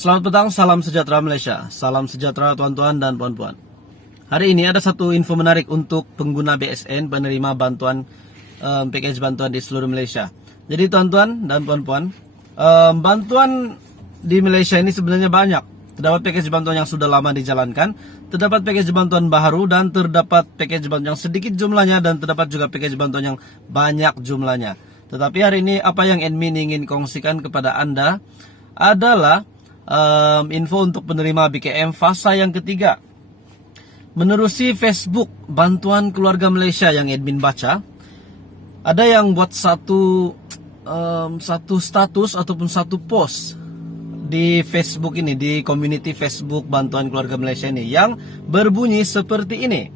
Selamat petang, salam sejahtera Malaysia. Salam sejahtera tuan-tuan dan puan-puan. Hari ini ada satu info menarik untuk pengguna BSN penerima bantuan package bantuan di seluruh Malaysia. Jadi tuan-tuan dan puan-puan, bantuan di Malaysia ini sebenarnya banyak. Terdapat package bantuan yang sudah lama dijalankan, terdapat package bantuan baru, dan terdapat package bantuan yang sedikit jumlahnya, dan terdapat juga package bantuan yang banyak jumlahnya. Tetapi hari ini apa yang admin ingin kongsikan kepada Anda adalah info untuk penerima BKM fasa yang ketiga. Menerusi Facebook Bantuan Keluarga Malaysia yang admin baca, ada yang buat satu status ataupun satu post di Facebook ini, di community Facebook Bantuan Keluarga Malaysia ini, yang berbunyi seperti ini.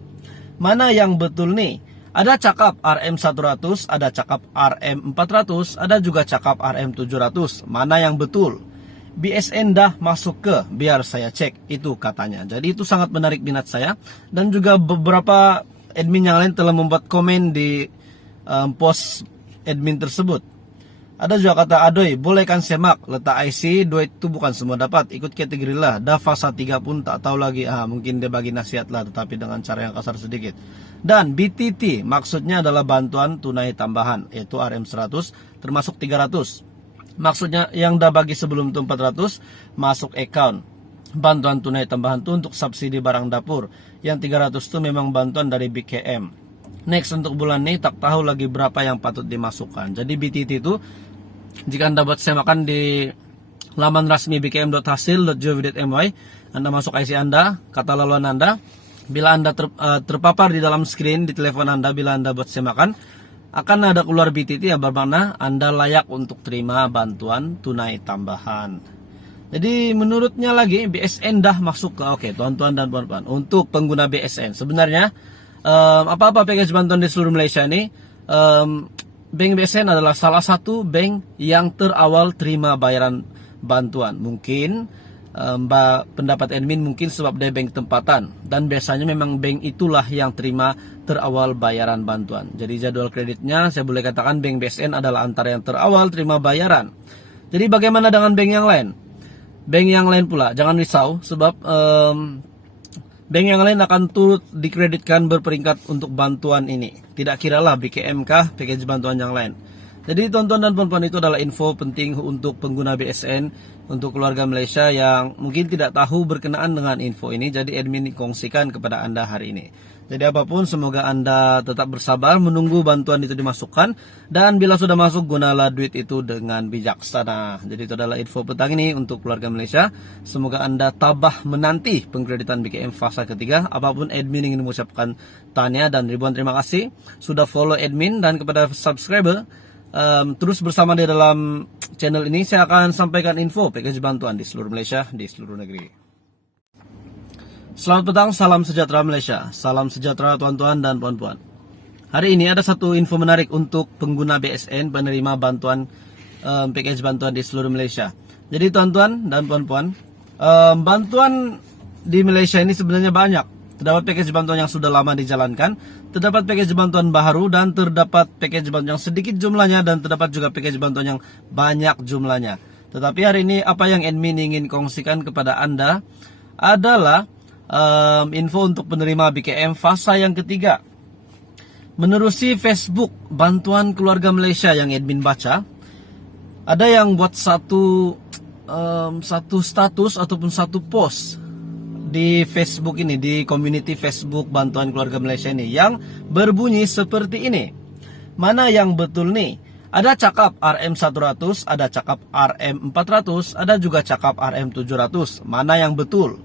Mana yang betul nih? Ada cakap RM100, ada cakap RM400, ada juga cakap RM700. Mana yang betul? BSN dah masuk ke, biar saya cek, itu katanya. Jadi itu sangat menarik minat saya. Dan juga beberapa admin yang lain telah membuat komen di post admin tersebut. Ada juga kata, adoy, boleh kan semak, letak IC, duit itu bukan semua dapat, ikut kategori lah. Dah fasa 3 pun tak tahu lagi, mungkin dia bagi nasihat lah, tetapi dengan cara yang kasar sedikit. Dan BTT, maksudnya adalah bantuan tunai tambahan, yaitu RM100, termasuk 300. Maksudnya yang dah bagi sebelum itu 400, masuk account. Bantuan tunai tambahan itu untuk subsidi barang dapur. Yang 300 itu memang bantuan dari BKM. Next, untuk bulan ini tak tahu lagi berapa yang patut dimasukkan. Jadi BTT itu, jika Anda buat semakan di laman resmi bkm.hasil.gov.my, Anda masuk IC Anda, kata laluan Anda. Bila Anda terpapar di dalam screen di telepon Anda, bila Anda buat semakan, akan ada keluar BTT yang bermakna Anda layak untuk terima bantuan tunai tambahan. Jadi menurutnya lagi BSN dah masuk ke, oke tuan-tuan dan puan-puan, untuk pengguna BSN sebenarnya apa-apa package bantuan di seluruh Malaysia ini, bank BSN adalah salah satu bank yang terawal terima bayaran bantuan. Mungkin pendapat admin mungkin sebab dia bank tempatan, dan biasanya memang bank itulah yang terima terawal bayaran bantuan. Jadi jadwal kreditnya saya boleh katakan bank BSN adalah antara yang terawal terima bayaran. Jadi bagaimana dengan bank yang lain? Bank yang lain pula jangan risau, sebab bank yang lain akan turut dikreditkan berperingkat untuk bantuan ini. Tidak kiralah BKM kah package bantuan yang lain. Jadi tonton dan puan-puan, itu adalah info penting untuk pengguna BSN, untuk keluarga Malaysia yang mungkin tidak tahu berkenaan dengan info ini. Jadi admin kongsikan kepada Anda hari ini. Jadi apapun, semoga Anda tetap bersabar menunggu bantuan itu dimasukkan. Dan bila sudah masuk, gunalah duit itu dengan bijaksana. Jadi itu adalah info petang ini untuk keluarga Malaysia. Semoga Anda tabah menanti pengkreditan BKM fasa ketiga. Apapun, admin ingin mengucapkan tahniah dan ribuan terima kasih sudah follow admin. Dan kepada subscriber, terus bersama di dalam channel ini, saya akan sampaikan info package bantuan di seluruh Malaysia, di seluruh negeri. Selamat petang, salam sejahtera Malaysia. Salam sejahtera tuan-tuan dan puan-puan. Hari ini ada satu info menarik untuk pengguna BSN penerima bantuan package bantuan di seluruh Malaysia. Jadi tuan-tuan dan puan-puan, bantuan di Malaysia ini sebenarnya banyak. Terdapat package bantuan yang sudah lama dijalankan, terdapat package bantuan baru, dan terdapat package bantuan yang sedikit jumlahnya, dan terdapat juga package bantuan yang banyak jumlahnya. Tetapi hari ini apa yang admin ingin kongsikan kepada Anda adalah info untuk penerima BKM fasa yang ketiga. Menerusi Facebook Bantuan Keluarga Malaysia yang admin baca, ada yang buat satu status ataupun satu post di Facebook ini, di community Facebook Bantuan Keluarga Malaysia ini, yang berbunyi seperti ini. Mana yang betul nih? Ada cakap RM100, ada cakap RM400, ada juga cakap RM700. Mana yang betul?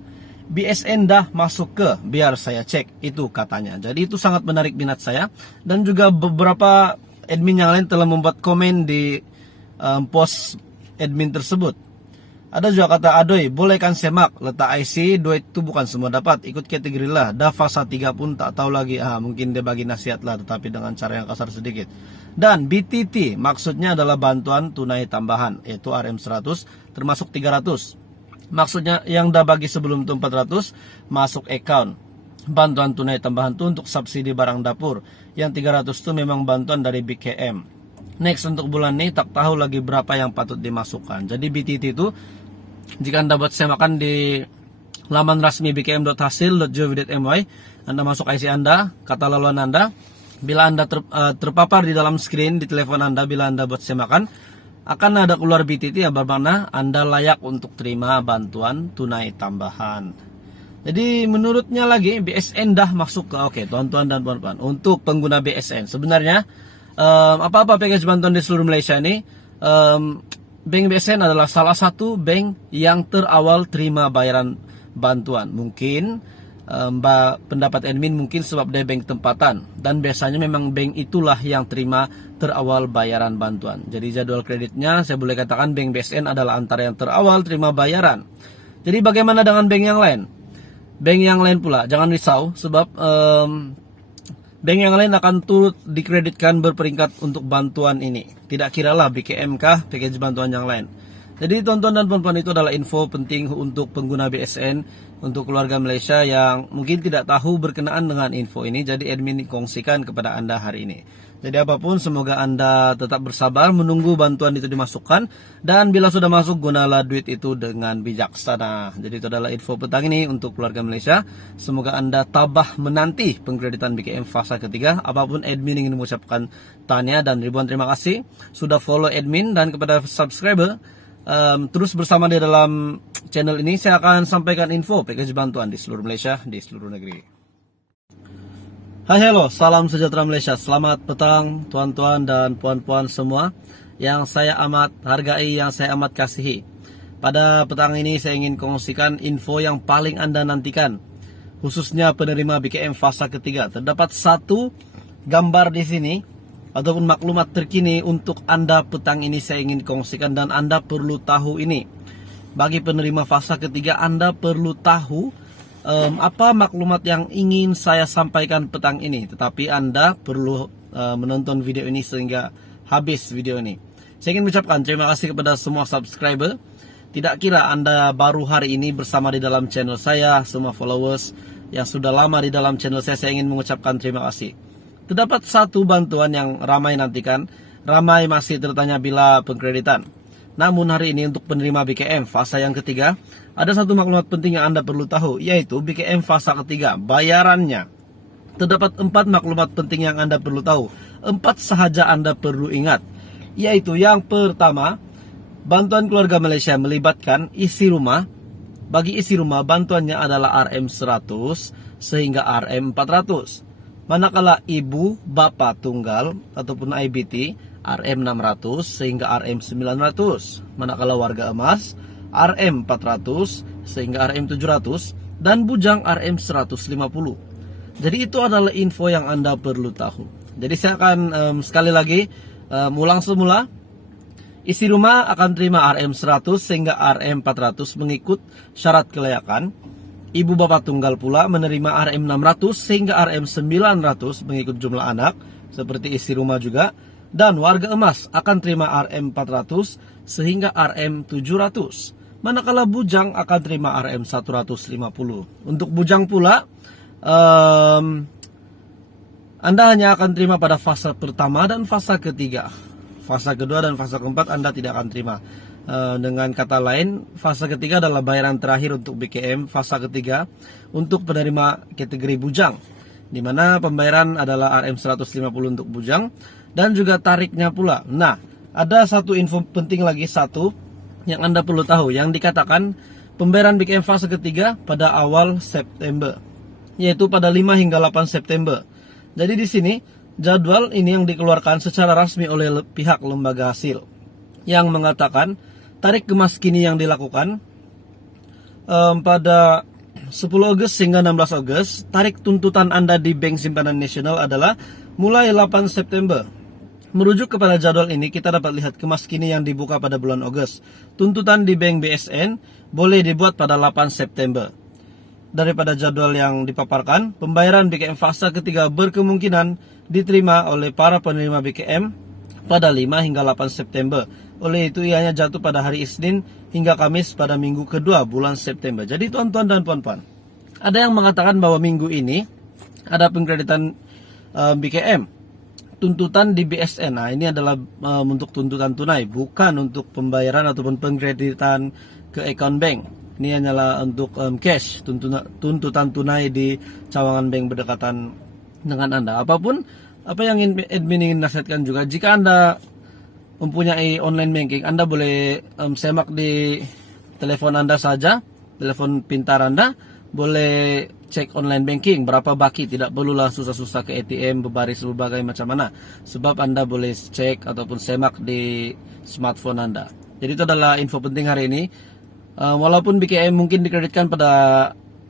BSN dah masuk ke, biar saya cek, itu katanya. Jadi itu sangat menarik minat saya. Dan juga beberapa admin yang lain telah membuat komen di post admin tersebut. Ada juga kata, adoy, boleh kan semak, letak IC, duit itu bukan semua dapat, ikut kategori lah. Dah fasa 3 pun tak tahu lagi, mungkin dia bagi nasihat lah, tetapi dengan cara yang kasar sedikit. Dan BTT, maksudnya adalah bantuan tunai tambahan, yaitu RM100, termasuk 300. Maksudnya yang dah bagi sebelum itu 400, masuk account. Bantuan tunai tambahan itu untuk subsidi barang dapur. Yang 300 itu memang bantuan dari BKM. Next, untuk bulan ini tak tahu lagi berapa yang patut dimasukkan. Jadi BTT itu, Jika Anda buat semakan di laman resmi bkm.hasil.gov.my, Anda masuk IC Anda, kata laluan Anda. Bila Anda terpapar di dalam screen di telepon Anda bila Anda buat semakan, akan ada keluar BTT yang bermakna Anda layak untuk terima bantuan tunai tambahan. Jadi menurutnya lagi BSN dah masuk ke oke, tuan-tuan dan puan-puan, untuk pengguna BSN. Sebenarnya apa-apa package bantuan di seluruh Malaysia ini, Bank BSN adalah salah satu bank yang terawal terima bayaran bantuan. Mungkin pendapat admin mungkin sebab dia bank tempatan, dan biasanya memang bank itulah yang terima terawal bayaran bantuan. Jadi jadwal kreditnya saya boleh katakan Bank BSN adalah antara yang terawal terima bayaran. Jadi bagaimana dengan bank yang lain? Bank yang lain pula jangan risau, sebab bank yang lain akan turut dikreditkan berperingkat untuk bantuan ini. Tidak kiralah BKM kah package bantuan yang lain. Jadi tuan-tuan dan puan-puan, itu adalah info penting untuk pengguna BSN, untuk keluarga Malaysia yang mungkin tidak tahu berkenaan dengan info ini. Jadi admin kongsikan kepada Anda hari ini. Jadi apapun, semoga Anda tetap bersabar menunggu bantuan itu dimasukkan. Dan bila sudah masuk, gunalah duit itu dengan bijaksana. Jadi itu adalah info petang ini untuk keluarga Malaysia. Semoga Anda tabah menanti pengkreditan BKM fasa ketiga. Apapun, admin ingin mengucapkan tanya dan ribuan terima kasih sudah follow admin. Dan kepada subscriber, terus bersama di dalam channel ini, saya akan sampaikan info package bantuan di seluruh Malaysia, di seluruh negeri. Hai, halo, salam sejahtera Malaysia. Selamat petang tuan-tuan dan puan-puan semua yang saya amat hargai, yang saya amat kasihi. Pada petang ini saya ingin kongsikan info yang paling Anda nantikan, khususnya penerima BKM fasa ketiga. Terdapat satu gambar di sini ataupun maklumat terkini untuk Anda petang ini saya ingin kongsikan, dan Anda perlu tahu ini. Bagi penerima fasa ketiga, Anda perlu tahu apa maklumat yang ingin saya sampaikan petang ini. Tetapi Anda perlu menonton video ini sehingga habis video ini. Saya ingin mengucapkan terima kasih kepada semua subscriber. Tidak kira Anda baru hari ini bersama di dalam channel saya, semua followers yang sudah lama di dalam channel saya ingin mengucapkan terima kasih. Terdapat satu bantuan yang ramai nantikan, ramai masih tertanya bila pengkreditan. Namun hari ini untuk penerima BKM fasa yang ketiga, ada satu maklumat penting yang Anda perlu tahu, yaitu BKM fasa ketiga, bayarannya. Terdapat 4 maklumat penting yang Anda perlu tahu. 4 sahaja Anda perlu ingat, yaitu yang pertama, bantuan keluarga Malaysia melibatkan isi rumah. Bagi isi rumah, bantuannya adalah RM100 sehingga RM400. Manakala ibu, bapa tunggal ataupun IBT, RM600 sehingga RM900. Manakala warga emas, RM400 sehingga RM700, dan bujang RM150. Jadi itu adalah info yang Anda perlu tahu. Jadi saya akan sekali lagi ulang semula. Isi rumah akan terima RM100 sehingga RM400 mengikut syarat kelayakan. Ibu bapak tunggal pula menerima RM600 sehingga RM900 mengikut jumlah anak, seperti isi rumah juga. Dan warga emas akan terima RM400 sehingga RM700. Manakala bujang akan terima RM150. Untuk bujang pula, Anda hanya akan terima pada fase pertama dan fase ketiga. Fase kedua dan fase keempat Anda tidak akan terima. Dengan kata lain, fase ketiga adalah bayaran terakhir untuk BKM fase ketiga untuk penerima kategori bujang, di mana pembayaran adalah RM150 untuk bujang dan juga tariknya pula. Nah, ada satu info penting lagi, satu yang Anda perlu tahu, yang dikatakan pembayaran BKM fase ketiga pada awal September, yaitu pada 5 hingga 8 September. Jadi di sini jadwal ini yang dikeluarkan secara resmi oleh pihak lembaga hasil, yang mengatakan tarik kemas kini yang dilakukan pada 10 Ogos hingga 16 Ogos. Tarik tuntutan Anda di Bank Simpanan Nasional adalah mulai 8 September. Merujuk kepada jadwal ini, kita dapat lihat kemas kini yang dibuka pada bulan Ogos. Tuntutan di Bank BSN boleh dibuat pada 8 September. Daripada jadwal yang dipaparkan, pembayaran BKM fase ketiga berkemungkinan diterima oleh para penerima BKM pada 5 hingga 8 September. Oleh itu ianya jatuh pada hari Isnin hingga Kamis pada minggu kedua bulan September. Jadi tuan-tuan dan puan-puan, ada yang mengatakan bahwa minggu ini ada pengkreditan BKM. Tuntutan di BSN, nah ini adalah untuk tuntutan tunai, bukan untuk pembayaran ataupun pengkreditan ke account bank. Ini hanyalah untuk cash, tuntutan tunai di cawangan bank berdekatan dengan Anda. Apapun apa yang admin ingin nasihatkan juga, jika Anda mempunyai online banking, Anda boleh semak di telepon Anda saja, telepon pintar Anda, boleh cek online banking berapa baki, tidak perlulah susah-susah ke ATM berbaris berbagai macam mana, sebab Anda boleh cek ataupun semak di smartphone Anda. Jadi itu adalah info penting hari ini. Walaupun BKM mungkin dikreditkan pada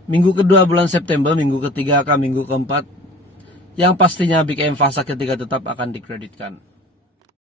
minggu kedua bulan September, minggu ketiga ke minggu keempat, yang pastinya BKM fasa ketiga tetap akan dikreditkan.